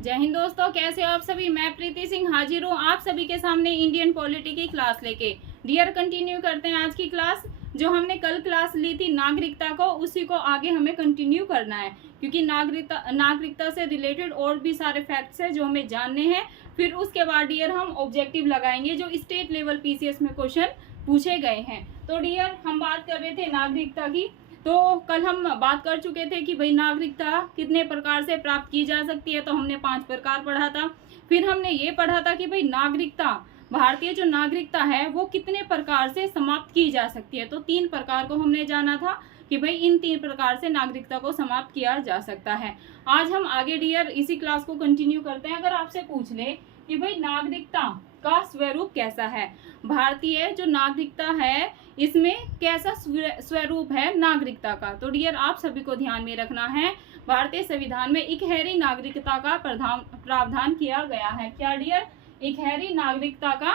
जय हिंद दोस्तों, कैसे हो आप सभी। मैं प्रीति सिंह हाजिर हूँ आप सभी के सामने इंडियन पॉलिटी की क्लास लेके। डियर, कंटिन्यू करते हैं आज की क्लास। जो हमने कल क्लास ली थी नागरिकता को, उसी को आगे हमें कंटिन्यू करना है, क्योंकि नागरिकता से रिलेटेड और भी सारे फैक्ट्स हैं जो हमें जानने हैं। फिर उसके बाद डियर हम ऑब्जेक्टिव लगाएंगे जो स्टेट लेवल पीसीएस में क्वेश्चन पूछे गए हैं। तो डियर, हम बात कर रहे थे नागरिकता की। तो कल हम बात कर चुके थे कि भाई नागरिकता कितने प्रकार से प्राप्त की जा सकती है, तो हमने 5 प्रकार पढ़ा था। फिर हमने ये पढ़ा था कि भाई नागरिकता, भारतीय जो नागरिकता है वो कितने प्रकार से समाप्त की जा सकती है। तो 3 प्रकार को हमने जाना था कि भाई इन 3 प्रकार से नागरिकता को समाप्त किया जा सकता है। आज हम आगे डियर इसी क्लास को कंटिन्यू करते हैं। अगर आपसे पूछ ले कि भाई नागरिकता का स्वरूप कैसा है, भारतीय जो नागरिकता है इसमें कैसा स्वरूप है नागरिकता का, तो डियर आप सभी को ध्यान में रखना है। भारतीय संविधान में इकहरी नागरिकता का प्रावधान किया गया है। क्या डियर? इकहरी नागरिकता का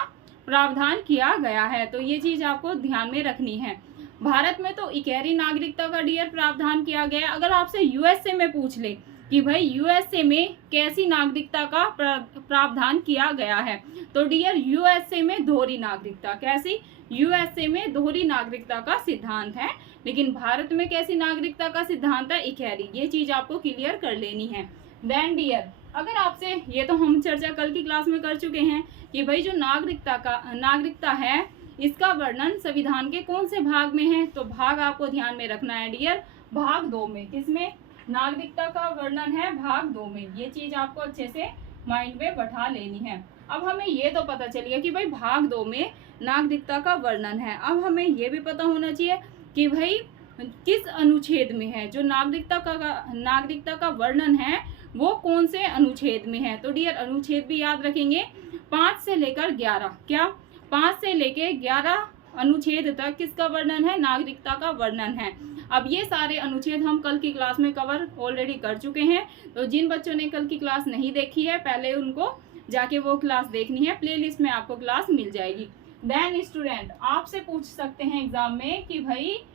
प्रावधान किया गया है, तो ये चीज आपको ध्यान में रखनी है। भारत में तो इकहरी नागरिकता का डियर प्रावधान किया गया। अगर आपसे यूएसए में पूछ ले कि भाई यूएसए में कैसी नागरिकता का प्रावधान किया गया है, तो डियर यूएसए में दोहरी नागरिकता। कैसी? यूएसए में दोहरी नागरिकता का सिद्धांत है, लेकिन भारत में कैसी नागरिकता का सिद्धांत है? इकहरी। ये चीज आपको क्लियर कर लेनी है। देन डियर, अगर आपसे, ये तो हम चर्चा कल की क्लास में कर चुके हैं कि भाई जो नागरिकता है इसका वर्णन संविधान के कौन से भाग में है, तो भाग आपको ध्यान में रखना है डियर, भाग 2 में। किसमें? नागरिकता का वर्णन है भाग 2 में। ये चीज आपको अच्छे से माइंड में बैठा लेनी है। अब हमें ये तो पता चल गया कि भाई भाग 2 में नागरिकता का वर्णन है। अब हमें ये भी पता होना चाहिए कि भाई किस अनुच्छेद में है जो नागरिकता का वर्णन है, वो कौन से अनुच्छेद में है। तो डियर अनुच्छेद भी याद रखेंगे, 5 से लेकर 11। क्या? 5 से लेकर 11 अनुच्छेद तक किसका वर्णन है? नागरिकता का वर्णन है। अब ये सारे अनुच्छेद हम कल की क्लास में कवर ऑलरेडी कर चुके हैं, तो जिन बच्चों ने कल की क्लास नहीं देखी है पहले उनको जाके वो क्लास देखनी है, प्लेलिस्ट में आपको क्लास मिल जाएगी। देन स्टूडेंट, आपसे पूछ सकते हैं एग्जाम में कि भाई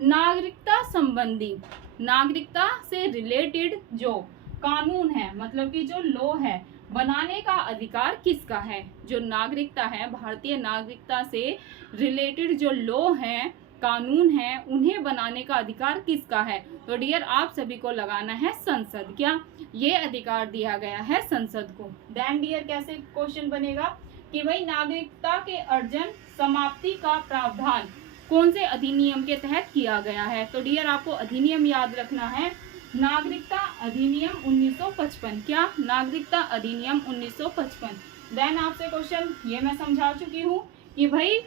नागरिकता संबंधी, नागरिकता से रिलेटेड जो कानून है, मतलब कि जो लॉ है, बनाने का अधिकार किसका है? जो नागरिकता है, भारतीय नागरिकता से रिलेटेड जो लॉ है, कानून है, उन्हें बनाने का अधिकार किसका है? तो डियर आप सभी को लगाना है संसद। क्या? ये अधिकार दिया गया है संसद को। देन डियर कैसे क्वेश्चन बनेगा कि भाई नागरिकता के अर्जन समाप्ति का प्रावधान कौन से अधिनियम के तहत किया गया है? तो डियर आपको अधिनियम याद रखना है, नागरिकता अधिनियम 1955। क्या? नागरिकता अधिनियम 1955। देन आपसे क्वेश्चन ये मैं समझा चुकी हूँ कि भाई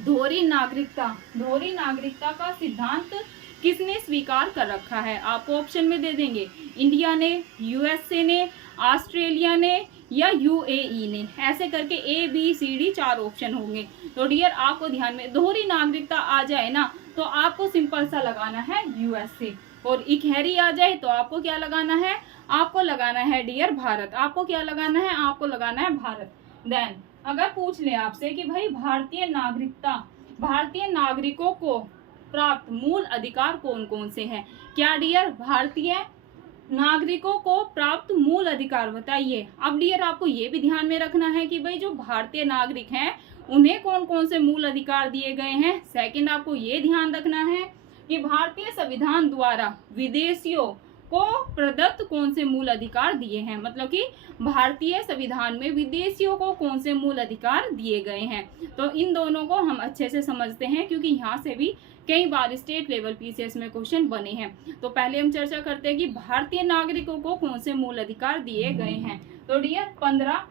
दोहरी नागरिकता का सिद्धांत किसने स्वीकार कर रखा है? आपको ऑप्शन में दे देंगे, इंडिया ने, यूएसए ने, ऑस्ट्रेलिया ने या यूएई ने। ऐसे करके ABCD 4 ऑप्शन होंगे। तो डियर आपको ध्यान में दोहरी नागरिकता आ जाए ना तो आपको सिंपल सा लगाना है यूएसए, और इकहरी आ जाए तो आपको क्या लगाना है? आपको लगाना है डियर भारत। आपको क्या लगाना है? आपको लगाना है भारत। देन अगर पूछ ले आपसे कि भाई भारतीय नागरिकों को प्राप्त मूल अधिकार कौन कौन से हैं? क्या डियर? भारतीय नागरिकों को प्राप्त मूल अधिकार बताइए। अब डियर आपको ये भी ध्यान में रखना है कि भाई जो भारतीय नागरिक हैं उन्हें कौन कौन से मूल अधिकार दिए गए हैं। सेकंड, आपको ये ध्यान रखना है कि भारतीय संविधान द्वारा विदेशियों को प्रदत्त कौन से मूल अधिकार दिए हैं, मतलब कि भारतीय संविधान में विदेशियों को कौन से मूल अधिकार दिए गए हैं। तो इन दोनों को हम अच्छे से समझते हैं, क्योंकि यहाँ से भी कई बार स्टेट लेवल पीसीएस में क्वेश्चन बने हैं। तो पहले हम चर्चा करते हैं कि भारतीय नागरिकों को कौन से मूल अधिकार दिए गए हैं। तो डियर 15,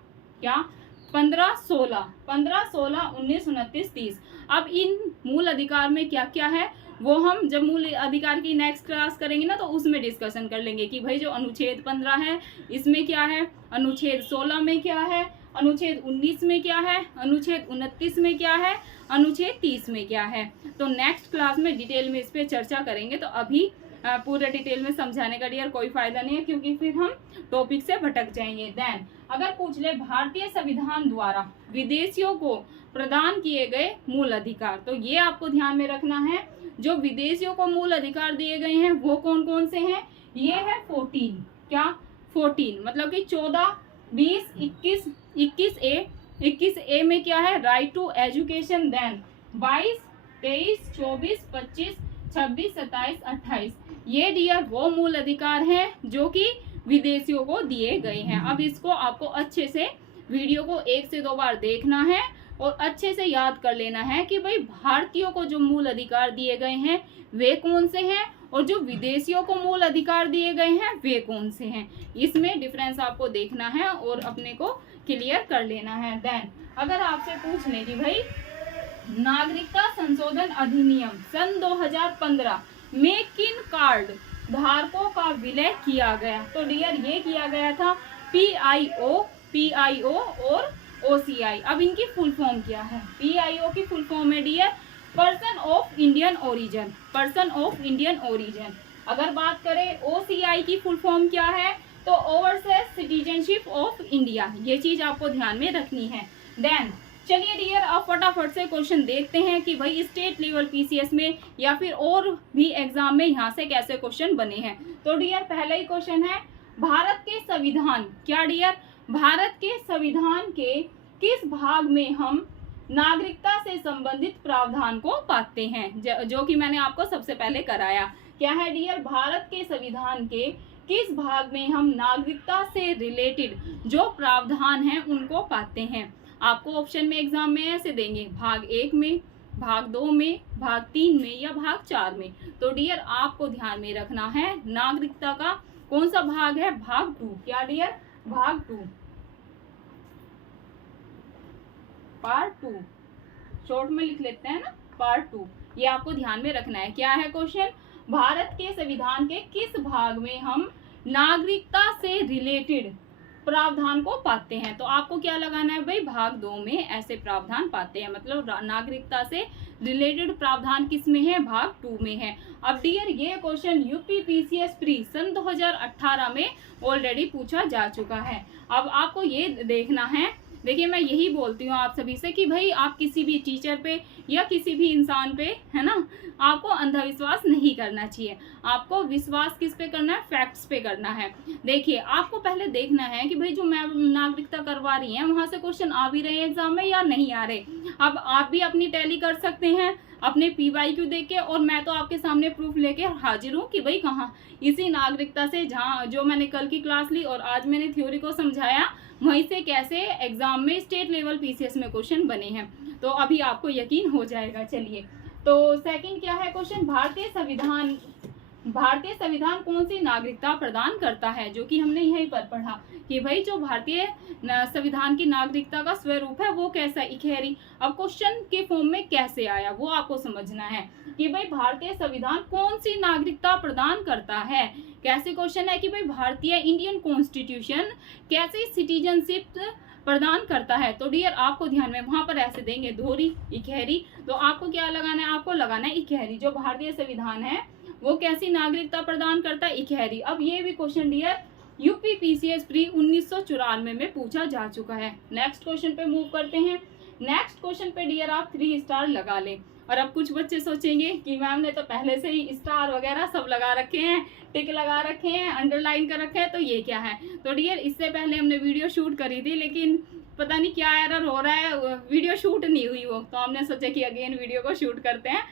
16, 19, 29, 30। अब इन मूल अधिकार में क्या क्या है वो हम जब मूल अधिकार की नेक्स्ट क्लास करेंगे ना तो उसमें डिस्कशन कर लेंगे कि भाई जो अनुच्छेद 15 है इसमें क्या है, अनुच्छेद 16 में क्या है, अनुच्छेद 19 में क्या है, अनुच्छेद 29 में क्या है, अनुच्छेद 30 में क्या है। तो नेक्स्ट क्लास में डिटेल में इस पर चर्चा करेंगे। तो अभी पूरे डिटेल में समझाने का डियर कोई फायदा नहीं है, क्योंकि फिर हम टॉपिक से भटक जाएंगे। देन अगर पूछ ले भारतीय संविधान द्वारा विदेशियों को प्रदान किए गए मूल अधिकार, तो ये आपको ध्यान में रखना है। जो विदेशियों को मूल अधिकार दिए गए हैं वो कौन कौन से हैं? ये है 14। क्या? 14, मतलब कि 14, 20, 21, 21A में क्या है, राइट टू एजुकेशन। देन 22, 23, 24, 25, 26, 27, 28, ये डियर वो मूल अधिकार हैं जो कि विदेशियों को दिए गए हैं। अब इसको आपको अच्छे से वीडियो को 1 से 2 बार देखना है और अच्छे से याद कर लेना है कि भाई भारतीयों को जो मूल अधिकार दिए गए हैं वे कौन से हैं और जो विदेशियों को मूल अधिकार दिए गए हैं वे कौन से हैं। इसमें डिफरेंस आपको देखना है और अपने को क्लियर कर लेना है। देन अगर आपसे पूछ लें कि भाई नागरिकता संशोधन अधिनियम सन 2015 में किन कार्ड धारकों का विलय किया गया, तो डियर ये किया गया था PIO और OCI। अब इनकी फुल फॉर्म क्या है? PIO की फुल फॉर्म है dear person of Indian origin, person of Indian origin. अगर बात करें OCI की फुल फॉर्म क्या है, तो ओवरसीज सिटीजनशिप ऑफ इंडिया। ये चीज आपको ध्यान में रखनी है। देन चलिए डियर अब फटाफट से क्वेश्चन देखते हैं कि भाई स्टेट लेवल PCS में या फिर और भी एग्जाम में यहाँ से कैसे क्वेश्चन बने हैं। तो डियर पहला ही क्वेश्चन है, भारत के संविधान, क्या डियर, भारत के संविधान के किस भाग में हम नागरिकता से संबंधित प्रावधान को पाते हैं, जो कि मैंने आपको सबसे पहले कराया। क्या है डियर, भारत के संविधान के किस भाग में हम नागरिकता से रिलेटेड जो प्रावधान हैं उनको पाते हैं। आपको ऑप्शन में एग्जाम में ऐसे देंगे, भाग 1 में, भाग 2 में, भाग 3 में या भाग 4 में। तो डियर आपको ध्यान में रखना है नागरिकता का कौन सा भाग है, भाग 2। क्या डियर, भाग 2, पार्ट 2, शॉर्ट में लिख लेते हैं ना, पार्ट 2। ये आपको ध्यान में रखना है। क्या है क्वेश्चन, भारत के संविधान के किस भाग में हम नागरिकता से रिलेटेड प्रावधान को पाते हैं। तो आपको क्या लगाना है भाई, भाग 2 में ऐसे प्रावधान पाते हैं, मतलब नागरिकता से रिलेटेड प्रावधान किस में है, भाग 2 में है। अब डियर ये क्वेश्चन यूपी PCS प्री सन 2018 में ऑलरेडी पूछा जा चुका है। अब आपको ये देखना है, देखिए मैं यही बोलती हूँ आप सभी से कि भाई आप किसी भी टीचर पे या किसी भी इंसान पे, है ना, आपको अंधविश्वास नहीं करना चाहिए। आपको विश्वास किस पे करना है, फैक्ट्स पे करना है। देखिए आपको पहले देखना है कि भाई जो मैं नागरिकता करवा रही हैं वहां से क्वेश्चन आ भी रहे हैं एग्जाम में या नहीं आ रहे। अब आप भी अपनी टैली कर सकते हैं अपने PYQ देख के, और मैं तो आपके सामने प्रूफ लेके हाजिर हूँ कि भाई कहाँ इसी नागरिकता से, जहाँ जो मैंने कल की क्लास ली और आज मैंने थ्योरी को समझाया, वहीं से कैसे एग्जाम में स्टेट लेवल PCS में क्वेश्चन बने हैं। तो अभी आपको यकीन हो जाएगा। चलिए तो सेकंड क्या है क्वेश्चन, भारतीय संविधान कौन सी नागरिकता प्रदान करता है, जो कि हमने यहीं पर पढ़ा कि भाई जो भारतीय संविधान की नागरिकता का स्वरूप है वो कैसा, इकहरी। अब क्वेश्चन के फॉर्म में कैसे आया वो आपको समझना है कि भाई भारतीय संविधान कौन सी नागरिकता प्रदान करता है। कैसे क्वेश्चन है कि भाई भारतीय इंडियन कॉन्स्टिट्यूशन कैसे सिटीजनशिप प्रदान करता है। तो डियर आपको ध्यान में वहां पर ऐसे देंगे दोहरी, इकहरी। तो आपको क्या लगाना है, आपको लगाना है इकहरी। जो भारतीय संविधान है वो कैसी नागरिकता प्रदान करता है, इकहरी। अब ये भी question dear UP PCS pre 1994 में पूछा जा चुका है। नेक्स्ट क्वेश्चन पे मूव करते हैं। नेक्स्ट क्वेश्चन पे डियर आप 3 स्टार लगा लें। और अब कुछ बच्चे सोचेंगे कि मैम ने तो पहले से ही स्टार वगैरह सब लगा रखे हैं, टिक लगा रखे हैं, अंडरलाइन कर रखे हैं, तो ये क्या है। तो डियर इससे पहले हमने वीडियो शूट करी थी, लेकिन पता नहीं क्या एरर हो रहा है, वीडियो शूट नहीं हुई वो, तो हमने सोचा कि अगेन वीडियो को शूट करते हैं।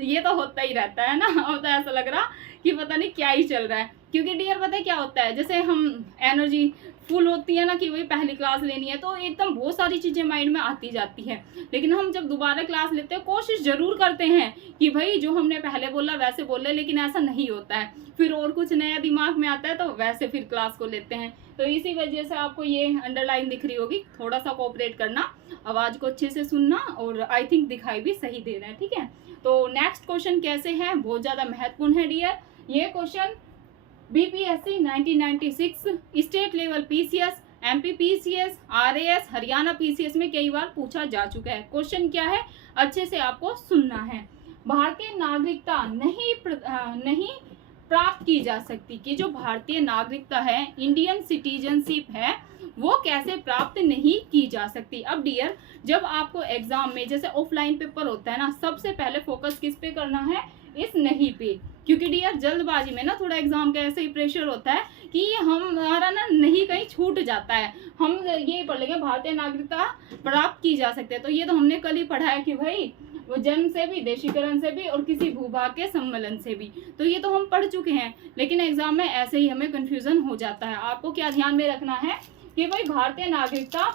ये तो होता ही रहता है ना। अब तो ऐसा लग रहा कि पता नहीं क्या ही चल रहा है, क्योंकि डियर पता है क्या होता है, जैसे हम एनर्जी फुल होती है ना कि वही पहली क्लास लेनी है, तो एकदम बहुत सारी चीज़ें माइंड में आती जाती है। लेकिन हम जब दोबारा क्लास लेते हैं कोशिश ज़रूर करते हैं कि भाई जो हमने पहले बोला वैसे बोले, लेकिन ऐसा नहीं होता है। फिर और कुछ नया दिमाग में आता है तो वैसे फिर क्लास को लेते हैं। तो इसी वजह से आपको ये अंडरलाइन दिख रही होगी। थोड़ा सा कोऑपरेट करना, आवाज़ को अच्छे से सुनना, और आई थिंक दिखाई भी सही दे रहा है, ठीक है। तो नेक्स्ट क्वेश्चन कैसे है, बहुत ज़्यादा महत्वपूर्ण है डियर। ये question BPSC 1996 state level PCS, MP PCS, RAS, Haryana PCS में कई बार पूछा जा चुका है। क्वेश्चन क्या है, अच्छे से आपको सुनना है। भारतीय नागरिकता नहीं प्राप्त की जा सकती, कि जो भारतीय नागरिकता है, इंडियन सिटीजनशिप है, वो कैसे प्राप्त नहीं की जा सकती। अब डियर जब आपको एग्जाम में जैसे ऑफलाइन पेपर होता है ना, सबसे पहले फोकस किस पे करना है, इस नहीं पे, क्योंकि डियर जल्दबाजी में ना थोड़ा एग्जाम का ऐसे ही प्रेशर होता है कि हमारा ना नहीं कहीं छूट जाता है, हम ये पढ़ लेंगे भारतीय नागरिकता प्राप्त की जा सकती है। तो ये तो हमने कल ही पढ़ा है कि भाई वो जन्म से भी, देशीकरण से भी और किसी भूभाग के सम्मेलन से भी, तो ये तो हम पढ़ चुके हैं। लेकिन एग्जाम में ऐसे ही हमें कंफ्यूजन हो जाता है। आपको क्या ध्यान में रखना है कि भाई भारतीय नागरिकता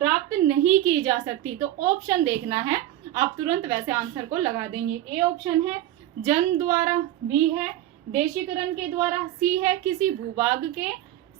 प्राप्त नहीं की जा सकती, तो ऑप्शन देखना है, आप तुरंत वैसे आंसर को लगा देंगे। ए ऑप्शन है जन्म द्वारा, बी है देशीकरण के द्वारा, सी है किसी भूभाग के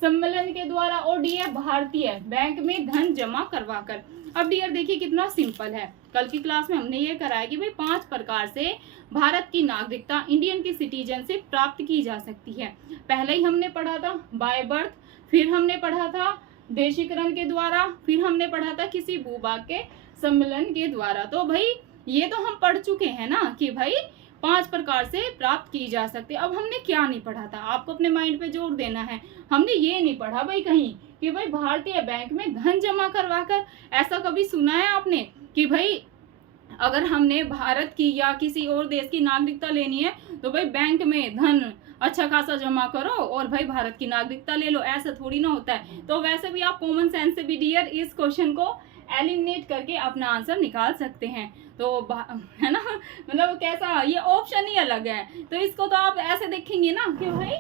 सम्मेलन के द्वारा और डी है भारतीय बैंक में धन जमा करवाकर। अब डियर देखिए कितना सिंपल है, कल की क्लास में हमने ये कराया कि भाई 5 प्रकार से भारत की नागरिकता, इंडियन की सिटीजनशिप प्राप्त की जा सकती है। पहले ही हमने पढ़ा था बाय बर्थ, फिर हमने पढ़ा था देशीकरण के द्वारा, फिर हमने पढ़ा था किसी भूभाग के सम्मेलन के द्वारा। तो भाई ये तो हम पढ़ चुके हैं ना कि भाई 5 प्रकार से प्राप्त की जा सकती है। अब हमने क्या नहीं पढ़ा था, आपको अपने माइंड पे जोर देना है। हमने ये नहीं पढ़ा भाई कहीं कि भाई भारतीय बैंक में धन जमा करवाकर। ऐसा कभी सुना है आपने कि भाई अगर हमने भारत की या किसी और देश की नागरिकता लेनी है तो भाई बैंक में धन अच्छा खासा जमा करो और भाई भारत की नागरिकता ले लो? ऐसा थोड़ी ना होता है। तो वैसे भी आप कॉमन सेंस से भी डियर इस क्वेश्चन को एलिमिनेट करके अपना आंसर निकाल सकते हैं। तो है ना, मतलब कैसा, ये ऑप्शन ही अलग है। तो इसको तो आप ऐसे देखेंगे ना कि भाई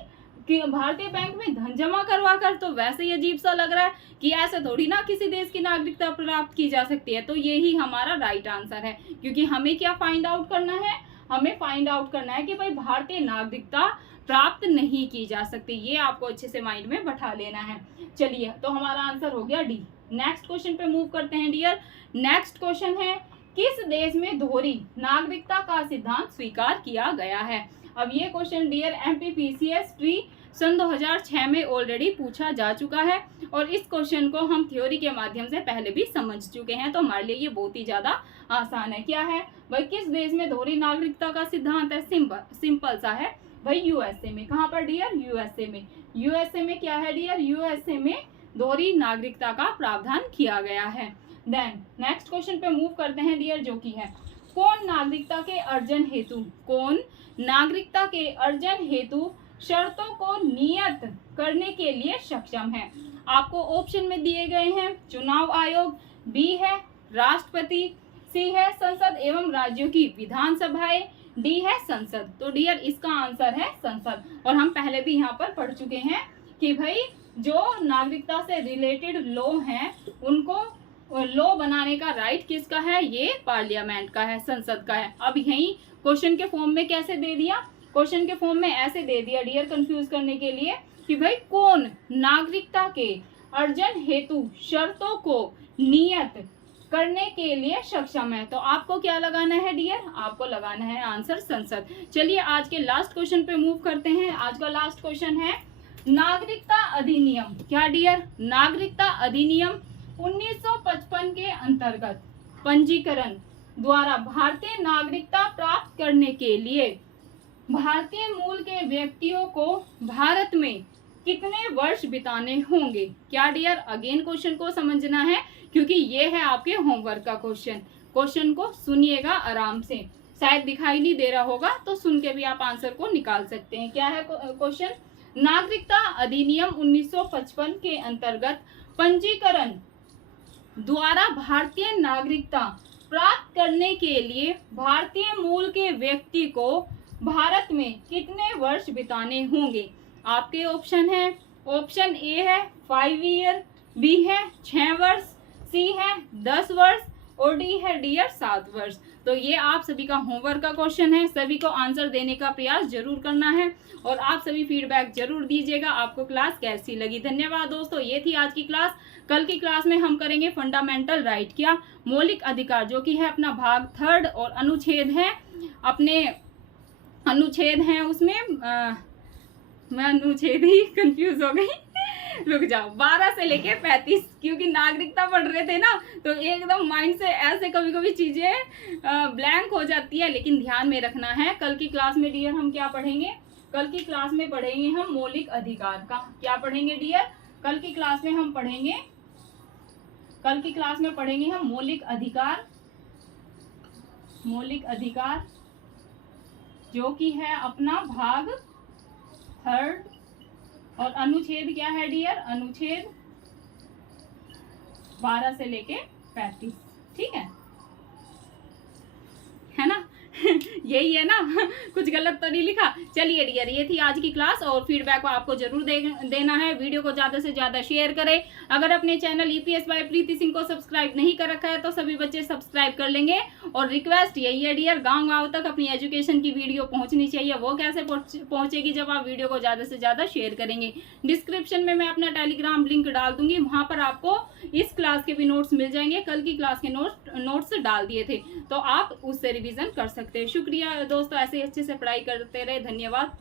कि भारतीय बैंक में धन जमा करवा कर, तो वैसे ही अजीब सा लग रहा है कि ऐसे थोड़ी ना किसी देश की नागरिकता प्राप्त की जा सकती है। तो यही हमारा राइट आंसर है, क्योंकि हमें क्या फाइंड आउट करना है, हमें फाइंड आउट करना है कि भाई भारतीय नागरिकता प्राप्त नहीं की जा सकती। ये आपको अच्छे से माइंड में बैठा लेना है। चलिए, तो हमारा आंसर हो गया डी। नेक्स्ट क्वेश्चन पे मूव करते हैं डियर। नेक्स्ट क्वेश्चन है किस देश में दोहरी नागरिकता का सिद्धांत स्वीकार किया गया है? अब ये क्वेश्चन डियर MPPCS प्री सन 2006 में ऑलरेडी पूछा जा चुका है और इस क्वेश्चन को हम थ्योरी के माध्यम से पहले भी समझ चुके हैं, तो हमारे लिए ये बहुत ही ज्यादा आसान है। क्या है भाई, किस देश में दोहरी नागरिकता का सिद्धांत है? सिंपल सा है भाई, यूएसए में। कहाँ पर डियर? यूएसए में। यूएसए में क्या है डियर? यूएसए में दोहरी नागरिकता का प्रावधान किया गया है। देन नेक्स्ट क्वेश्चन पे मूव करते हैं डियर, जो कि है कौन नागरिकता के अर्जन हेतु शर्तों को नियत करने के लिए सक्षम है? आपको ऑप्शन में दिए गए हैं चुनाव आयोग, बी है राष्ट्रपति, सी है संसद एवं राज्यों की विधानसभाएं, डी है संसद। तो डियर इसका आंसर है संसद। और हम पहले भी यहाँ पर पढ़ चुके हैं कि भाई जो नागरिकता से रिलेटेड लॉ हैं उनको लॉ बनाने का राइट किसका है? ये पार्लियामेंट का है, संसद का है। अब यही क्वेश्चन के फॉर्म में कैसे दे दिया? क्वेश्चन के फॉर्म में ऐसे दे दिया डियर कंफ्यूज करने के लिए कि भाई कौन नागरिकता के अर्जन हेतु शर्तों को नियत करने के लिए सक्षम है। तो आपको क्या लगाना है डियर? आपको लगाना है आंसर संसद। चलिए आज के लास्ट क्वेश्चन पे मूव करते हैं। आज का लास्ट क्वेश्चन है नागरिकता अधिनियम। क्या डियर? नागरिकता अधिनियम 1955 के अंतर्गत पंजीकरण द्वारा भारतीय नागरिकता प्राप्त करने के लिए भारतीय मूल के व्यक्तियों को भारत में कितने वर्ष बिताने होंगे? क्या डियर? अगेन क्वेश्चन को समझना है क्योंकि ये है आपके होमवर्क का क्वेश्चन। क्वेश्चन को सुनिएगा आराम से, शायद दिखाई नहीं दे रहा होगा तो सुन के भी आप आंसर को निकाल सकते हैं। क्या है क्वेश्चन? नागरिकता अधिनियम 1955 के अंतर्गत पंजीकरण द्वारा भारतीय नागरिकता प्राप्त करने के लिए भारतीय मूल के व्यक्ति को भारत में कितने वर्ष बिताने होंगे? आपके ऑप्शन है, ऑप्शन ए है 5 ईयर, बी है 6 वर्ष, सी है 10 वर्ष और डी है डियर 7 वर्ष। तो ये आप सभी का होमवर्क का क्वेश्चन है, सभी को आंसर देने का प्रयास जरूर करना है और आप सभी फीडबैक जरूर दीजिएगा आपको क्लास कैसी लगी। धन्यवाद दोस्तों, ये थी आज की क्लास। कल की क्लास में हम करेंगे फंडामेंटल राइट, क्या मौलिक अधिकार, जो कि है अपना भाग 3 और अनुच्छेद है अपने अनुच्छेद हैं उसमें मैं अनुच्छेद ही कंफ्यूज हो गई रुक जाओ, 12 से लेके 35, क्योंकि नागरिकता पढ़ रहे थे ना तो एकदम माइंड से ऐसे कभी कभी चीजें ब्लैंक हो जाती है, लेकिन ध्यान में रखना है। कल की क्लास में डियर हम क्या पढ़ेंगे? कल की क्लास में पढ़ेंगे हम मौलिक अधिकार का। क्या पढ़ेंगे डियर? कल की क्लास में हम पढ़ेंगे हम मौलिक अधिकार जो कि है अपना भाग थर्ड, और अनुच्छेद क्या है डियर, अनुच्छेद 12 से लेके 35, ठीक है ना। यही है ना, कुछ गलत तो नहीं लिखा। चलिए डियर, ये थी आज की क्लास, और फीडबैक आपको जरूर देना है। वीडियो को ज़्यादा से ज़्यादा शेयर करें। अगर अपने चैनल ईपीएस बाय प्रीति सिंह को सब्सक्राइब नहीं कर रखा है तो सभी बच्चे सब्सक्राइब कर लेंगे। और रिक्वेस्ट यही है डियर, गाँव तक अपनी एजुकेशन की वीडियो पहुँचनी चाहिए। वो कैसे पहुँचेगी, जब आप वीडियो को ज़्यादा से ज़्यादा शेयर करेंगे। डिस्क्रिप्शन में मैं अपना टेलीग्राम लिंक डाल दूंगी, वहाँ पर आपको इस क्लास के भी नोट्स मिल जाएंगे। कल की क्लास के नोट्स डाल दिए थे, तो आप उससे रिवीजन कर सकते हैं। शुक्रिया दोस्तों, ऐसे ही अच्छे से पढ़ाई करते रहे। धन्यवाद।